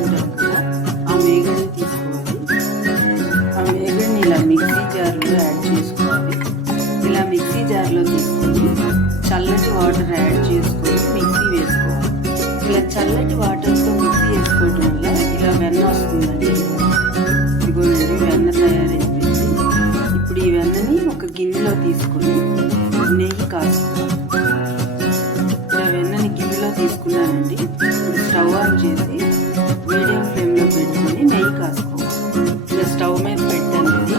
తీసుకుంటాం కదా, ఆ మేగడ్ని తీసుకోవాలి. ఆ మేగడ్ని ఇలా మిక్సీ జార్లో యాడ్ చేసుకోవాలి. ఇలా మిక్సీ జార్లో తీసుకొని చల్లటి వాటర్ యాడ్ చేసుకొని మిక్సీ వేసుకోవాలి. ఇలా చల్లటి వాటర్తో మిక్సీ వేసుకోవడం వల్ల ఇలా వెన్న వస్తుందండి. ఇదిగోనండి వెన్న తయారైపోయింది. ఇప్పుడు ఈ వెన్నని ఒక గిన్నెలో తీసుకొని నెయ్యి కాసుకోవాలి. ఇలా వెన్నని గిన్నెలో తీసుకున్నానండి. ఇప్పుడు స్టవ్ ఆన్ చేసి మీడియం ఫ్లేమ్లో పెట్టుకొని నెయ్యి కాసుకోవాలి. ఇలా స్టవ్ మీద పెట్టానండి.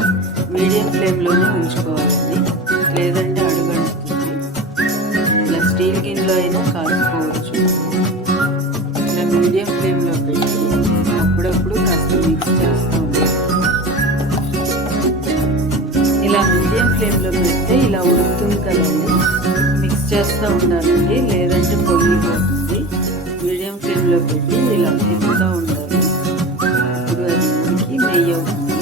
మీడియం ఫ్లేమ్లోనే ఉంచుకోవాలండి, లేదంటే అడుగంటుతుంది. ఇలా స్టీల్ గిన్నెలో అయినా కాసుకోవచ్చు. ఇలా మీడియం ఫ్లేమ్లో పెట్టి అప్పుడప్పుడు కాస్త మిక్స్ చేస్తూ ఉండాలి. ఇలా మీడియం ఫ్లేమ్లో పెడితే ఇలా ఉడుకుతుంది కదండి, మిక్స్ చేస్తూ ఉండాలండి, లేదంటే పొంగిపోతుంది. మీడియం ఫ్లేమ్లో పెట్టి ఇలా తిప్పుతూ ఉండాలి. ఇప్పుడు అది ఉడికి నెయ్యి అవుతుంది.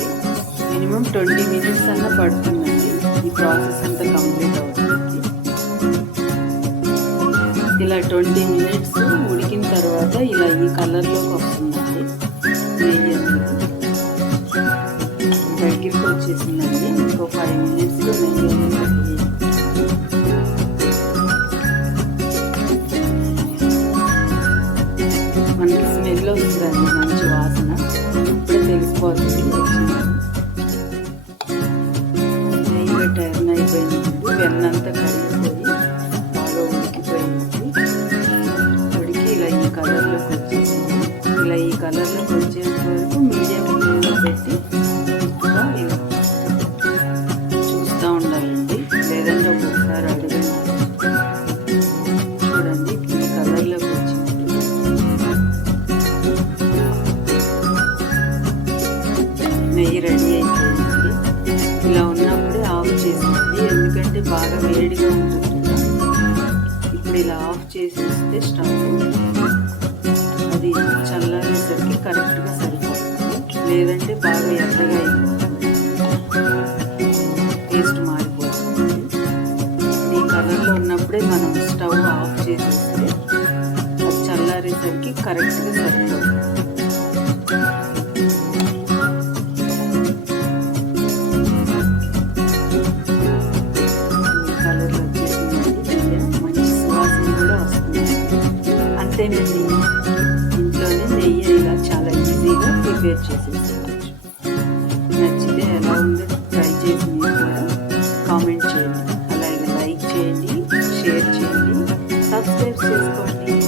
మినిమం 20 minutes అన్నా పడుతుందండి ఈ ప్రాసెస్ అంతా కంప్లీట్ అవుతుంది. ఇలా 20 minutes ఉడికిన తర్వాత ఇలా ఈ కలర్లోకి వస్తుందండి నెయ్యి అనేది. దగ్గరికి వచ్చేసిందండి. ఇంకో 5 minutes నెయ్యి అనేది మనకి స్మెల్ వస్తుందండి, మంచి వాసన. ఇప్పుడే తెలిసిపోతుంది వచ్చింది. నెయ్యి టర్న్ అయిపోయింది. వెన్నంతా కరిగిపోయి బాగా ఉడికిపోయింది. ఉడికి ఇలా ఈ కలర్లోకి వచ్చేసింది. ఇలా ఈ కలర్లోకి వచ్చేంత వరకు మీడియం ఫ్లేమ్లో పెట్టి ఇలా చూస్తూ ఉండాలండి, లేదంటే ఒక్కొక్కసారి అడగండి. చూడండి ఈ కలర్లోకి వచ్చింది. నెయ్యి రెడీ అయిపోయింది. ఇలా ఉన్నప్పుడే ఆఫ్ చేసేది, ఎందుకంటే బాగా వేడిగా ఉంటుంది కదా. ఇప్పుడు ఇలా ఆఫ్ చేసేస్తే స్టవ్ అది చల్లారేసరికి కరెక్ట్గా సరిపోతుంది, లేదంటే బాగా ఎర్రగా అయిపోతుంది, టేస్ట్ మారిపోతుంది. ఈ కలర్లో ఉన్నప్పుడే మనం స్టవ్ ఆఫ్ చేసేస్తే అది చల్లారేసరికి కరెక్ట్గా సరిపోతుంది. అంతేనండి, ఇంట్లోనే నెయ్యి ఇలా చాలా ఈజీగా ప్రిపేర్ చేసేసుకోవచ్చు. నచ్చితే ఎలా ఉందో ట్రై చేసి మీరు కూడా కామెంట్ చేయండి, అలాగే లైక్ చేయండి, షేర్ చేయండి, సబ్స్క్రైబ్ చేసుకోండి.